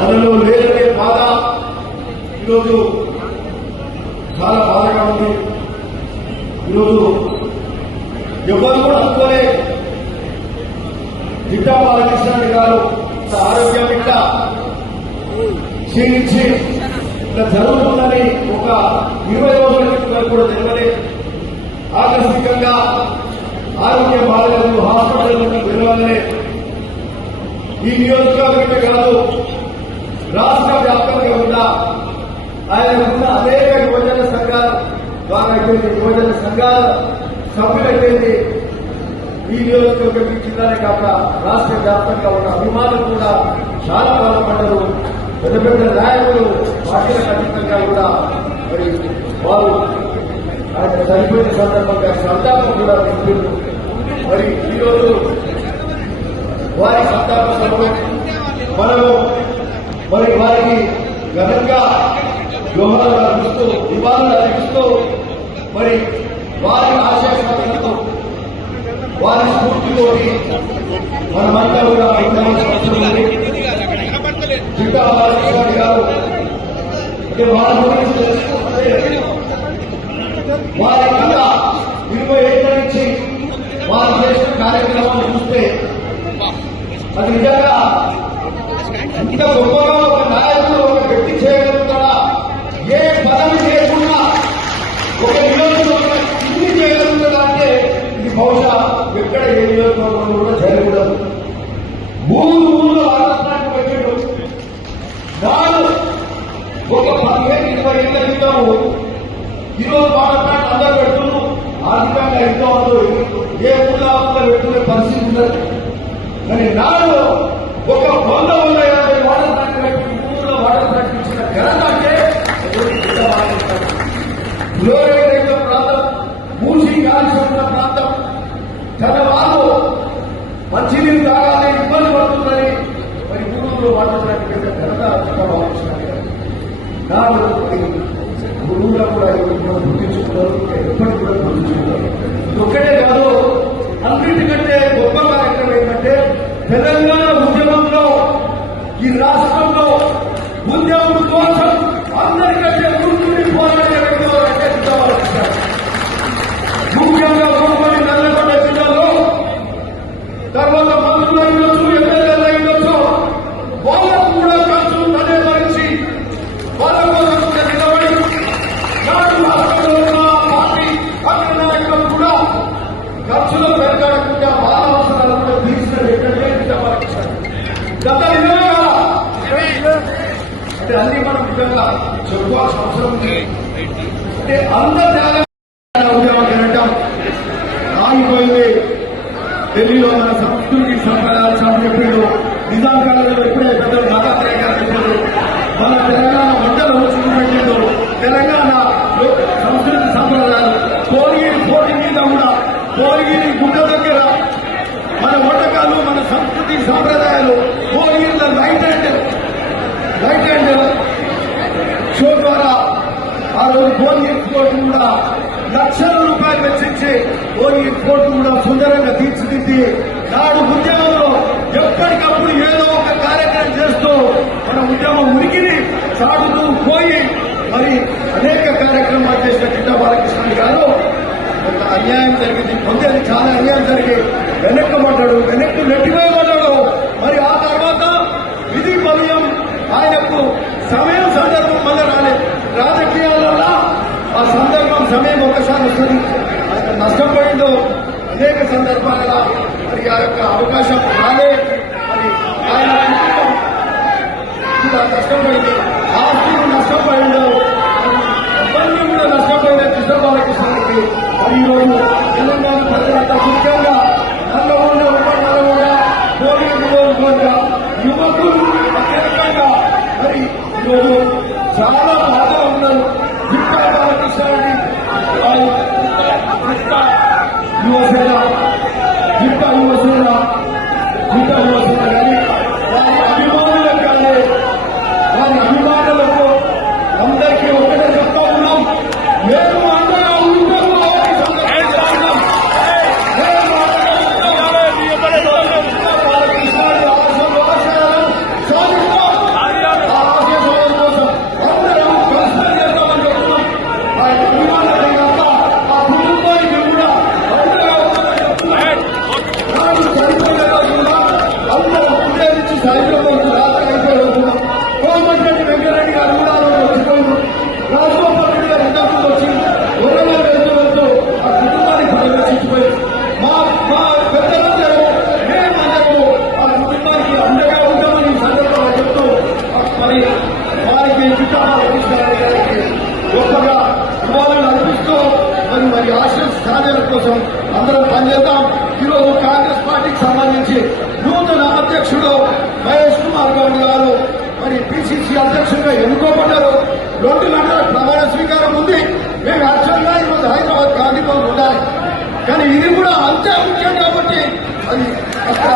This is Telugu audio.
మనలో లేదనే బాధ ఈరోజు చాలా బాధగా ఉంది. ఈరోజు ఎవరు కూడా అనుకోలే జిట్టా బాలకృష్ణ గారు ఆరోగ్యం ఇట్లా క్షీణించి ఇట్లా జరుగుతుందని ఒక 20 రోజుల క్రితం కూడా తెలియలే. ఆకస్మికంగా ఆరోగ్యం బాధలు హాస్పిటల్ వెళ్ళాలనే ఈ నియోజకవర్గమే కాదు రాష్ట్ర వ్యాప్తంగా కూడా ఆయనకున్న అనేక యువజన సంఘాల ద్వారా యువజన సంఘాల సభ్యులైతే ఈ నియోజకవర్గం జిల్లానే కాక రాష్ట్ర వ్యాప్తంగా ఉన్న అభిమానులు కూడా చాలా బాధపడ్డారు. పెద్ద పెద్ద నాయకులు పార్టీలకు అతీతంగా కూడా మరి వారు ఆయన చనిపోయిన సందర్భంగా సంతాపం కూడా తెలిపారు. మరి ఈరోజు వారి సంతాప సభలో మనము మరి వారికి ఘనంగా జోహార్లు అర్పిస్తూ నివాళులు అర్పిస్తూ మరి వారి ఆశయాలతో వారి స్ఫూర్తితోటి మనమంతా కూడా ఉండాల్సిన అవసరం ఉంది. జిట్టా బాలకృష్ణ గారు వారి గురించి తెలుసుకుంటే వారి కళ 20 ఏళ్ల నుంచి వారు చేసిన కార్యక్రమాలు చూస్తే అది నిజంగా ఇంత గొప్పగా ఒక నాయకుడు ఒక వ్యక్తి చేయగలుగుతాడా? ఏ పదవి లేకుండా ఒక నియోజకవర్గం ఇన్ని చేయగలుగుతాడా అంటే ఇది బహుశా ఎక్కడ ఏ నియోజకవర్గంలో కూడా చేయకూడదు. ఊళ్ళో ఆలోచనకు పెట్టాడు. వాడు ఒక 15-20 ఏళ్ల క్రితం ఈరోజు మాట్లాడి అందరూ పెడుతున్నారు. ఆర్థికంగా ఎంతో అందరూ ఏ ఊళ్ళో పెట్టుకునే పరిస్థితి ఉండదు. కానీ నాడు ఒక 100-150 వాటర్ ట్యాంక్ పెట్టి ఊళ్ళో వాటర్ ట్యాంక్ ఇచ్చిన ఘనత అంటే ఫ్లోరైడ్ ప్రాంతం, మూసి కాల్సి ఉన్న ప్రాంతం, తన వాళ్ళు మంచినీరు తాగాలని ఇబ్బంది పడుతుందని మరి ఊళ్ళో వాటర్ ట్యాంక్ పెట్టిన ఘనత నాడు ఊళ్ళో కూడా గుర్తించుకున్నారు. ఎప్పటికి కూడా గుర్తించుకున్నారు. ఒక్కటే కాదు, అన్నిటికంటే గొప్ప కార్యక్రమం ఏంటంటే తెలంగాణ ఉద్యమంలో ఈ రాష్ట్రంలో ఉద్యమం కోసం అందరికంటే ముందుండి పోరాడే వ్యక్తులు అంటే ముఖ్యంగా గోపల్లి నల్లగొండ జిల్లాలో తర్వాత మంత్రులు అయ్యొచ్చు, ఎమ్మెల్యేలు అయ్యొచ్చు, వాళ్ళకు కూడా ఖర్చులు తనే భరించి వాళ్ళ కోసం కూడా నిలబడి నాడు రాష్ట్రంలో ఉన్న పార్టీ అగ్ర నాయకులు కూడా ఖర్చులు పెరగకుండా వాళ్ళ అవసరాలు కూడా తీర్చిన వ్యక్తులే గత 20 అంటే అన్ని మనం నిజంగా చెప్పుకోవాల్సిన అవసరం ఉంది. అంటే అంత ఉద్యమం తినటం ఆగిపోయింది. ఢిల్లీలో మన సంస్కృతి సంప్రదాయాలు చెప్పాడు. నిజాం కాలంలో ఎప్పుడే పెద్దలు దాదాత్రేయ గారు చెప్పారు. మన తెలంగాణ వంటలు చూపెట్టిండు. తెలంగాణ సంస్కృతి సంప్రదాయాలు కోరిగిరి పోటీ మీద కూడా కోరిగిరి గుడ్డ దగ్గర మన వంటకాలు మన సంస్కృతి సంప్రదాయాలు కోరిగిరిలో రైట్ హ్యాండ్ షో ద్వారా ఆ రోజు గోల్ ఎక్స్పోర్ట్ కూడా లక్షల రూపాయలు వెచ్చించి గోల్ ఎక్స్పోర్ట్ కూడా సుందరంగా తీర్చిదిద్ది నాడు ఉద్యమంలో ఎప్పటికప్పుడు ఏదో ఒక కార్యక్రమం చేస్తూ మన ఉద్యమం ఉనికిని సాగుతూ పోయి మరి అనేక కార్యక్రమాలు చేసిన జిట్టా బాలకృష్ణ గారు ఒక అన్యాయం జరిగింది. పొందేది చాలా అన్యాయం జరిగి వెనక్కి నెట్టివేయబడ్డాడు. మరి ఆ తర్వాత విధి బల్యం ఆయనకు సమయం సందర్భం మళ్ళీ రాలేదు. రాజకీయాలలో ఆ సందర్భం సమయం ఒకసారి వస్తుంది. ఆయన నష్టపోయిందో అనేక సందర్భాలలో మరి ఆ యొక్క అవకాశం రాలే. మరి ఆయన కూడా నష్టపోయింది, ఆస్తులు నష్టపోయిందో అవన్నీ కూడా నష్టపోయిన జిట్టా బాలకృష్ణకి మరి ఈరోజు తెలంగాణ ప్రజలంతా ముఖ్యంగా నల్లగొండ ఉప నల్లగొండ పోలీసుగా యువకులు అత్యధికంగా మరి ఈరోజు చాలా బాధగా ఉన్నారు. జిట్టా బాలకృష్ణని యువసేన కానీ వారి అభిమానులకు కానీ వారి అభిమానులకు అందరికీ ఒకటే చెప్తా ఉన్నాం, మేము అండగా ఉంటాము. బాలకృష్ణ రెడ్డి గారు మరి పిసిసి అధ్యక్షుడిగా ఎన్నుకోబడ్డారు. 2 గంటల ప్రమాణ స్వీకారం ఉంది. మేము అర్జెంట్గా ఈరోజు హైదరాబాద్ గాంధీభవన్ ఉండాలి. కానీ ఇది కూడా అంతే ముఖ్యం కాబట్టి అది అక్కడ